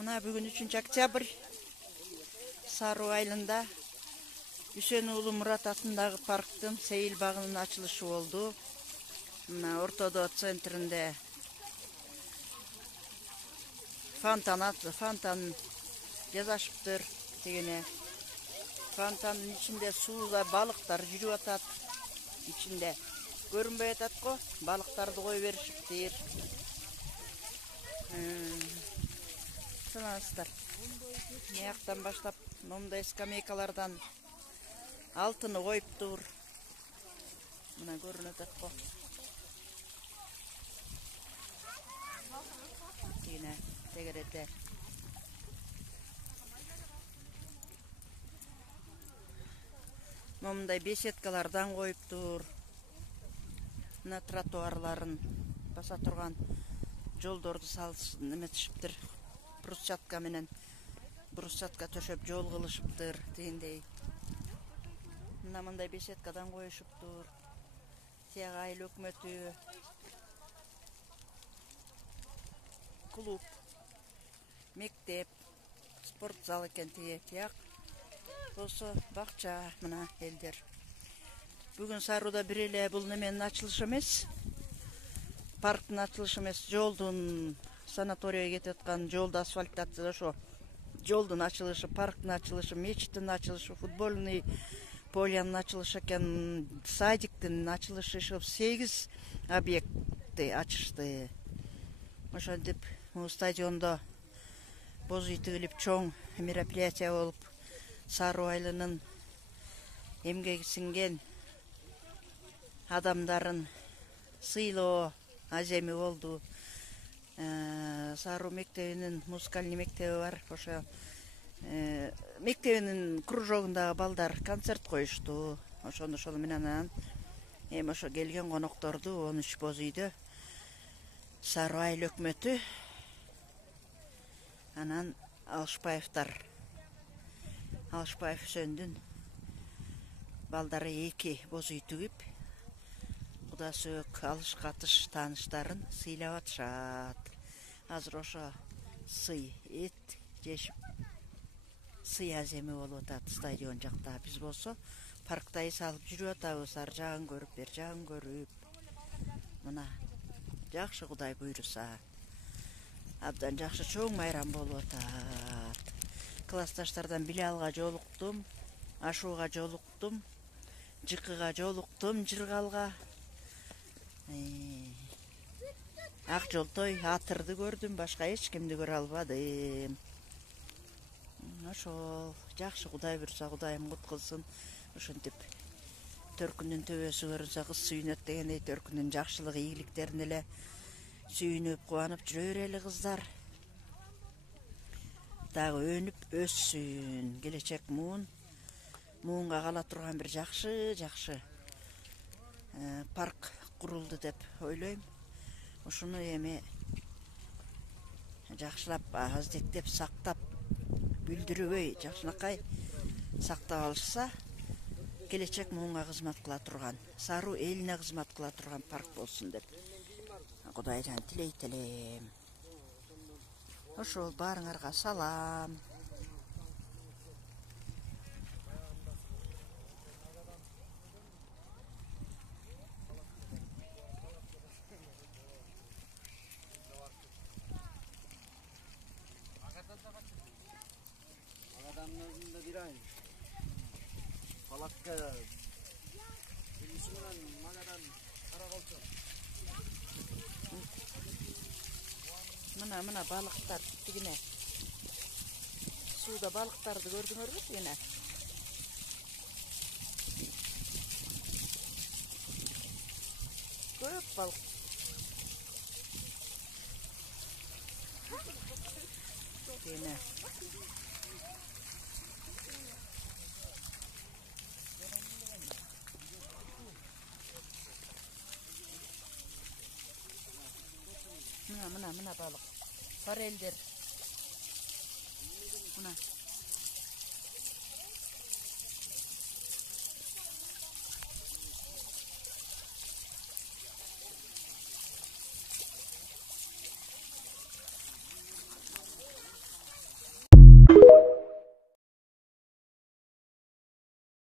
Мына бүгін 3 октябрь Сару айылында Үсен Улы Мұрат атындағы парктың сейіл бағының açılışı oldu. Мына ортодо центрінде фонтан жасашыптыр дегене. Фонтанның içinde suda balıklar жүріп атат. İçinde көрінбей атат қой, балықтарды қой берішіптір. Сынастар. Мияқтан баштап, мындай скамейкалардан алтыны қойып тұр. Мына көрініп атат қой. Дегене, тегереде. Мындай беседкалардан қойып тұр. Мына тротуарларын баса тұрған жолдорды неметішіптір. Брусчатка менен брусчатка төшөп жол кылышыптыр дегендей. Мына мындай беседкадан коюшуп тур. Тияга айыл өкмөтү, клуб, мектеп, спорт зал экен тияк. Болсо бакча мына элдер. Бүгүн Саруда бир эле бул неменин ачылышы эмес. Парктын ачылышы эмес, жолдун санаторияга кетип аткан жолду асфальтация ошо жолдун ачылышы, парктын ачылышы, мечиттин ачылышы, футбольный полянын ачылышы экен, садиктин ачылышы, 8 объектти ачышты. Ошентип стадиондо боз үй тигилип чоң мероприятие болуп, Сару айылынын эмгеги сиңген адамдарын сыйлоо аземи болду. Сару мектебинин музыкальный мектеби бар. Ошо мектебинин кружогундагы балдар концерт коюшту. Ошону менен эми ошо келген конокторду 13 боз үйдө Сару айыл өкмөтү анан Алышбаевдар, Алышбаев Үсөндүн балдары 2 боз үй тигип, Куда сөөк алыш катыш тааныштарын сыйлап атышат. Азыр ошо сый эт жешип сый аземи болуп атат стадион жакта. Биз болсо паркта эс алып жүрүп атабыз, ар жагын көрүп, бер жагын көрүп. Мына жакшы Кудай буйруса. Абдан жакшы чоң майрам болуп атат. Классташтардан Билалга жолуктум, Ашууга жолуктум, Жыкыга жолуктум, Жыргалга. Ак жолтой атырды көрдүм, башка эч кимди көрө албадым. Ошол жакшы Кудай буйруса, Кудайым куткулсун. Ошентип төркүнүн төбөсү көрүнсө кыз сүйүнөт дегендей, төркүнүн жакшылык ийгиликтерине эле сүйүнүп, кубанып жүрө берели кыздар. Дагы өнүп өссүн, келечек муунга кала турган бир жакшы парк курулду деп ойлойм. Ушуну эми жакшылап аздектеп сактап бүлдүрбөй жакшынакай сактап алышса, келечек муунга кызмат кыла турган, Сару элине кызмат кыла турган парк болсун деп Кудайдан тилейт элем. Ошол баарыңарга салам. Ağadanın özünde bir aynı. Palakka. Bilgisinin mağadan karakolça. Мына балыктар тигине. Сууда балыктарды көрдүңөрбү тигине? Көп балык. Тигине. Мына балык. Форельдер. Мына.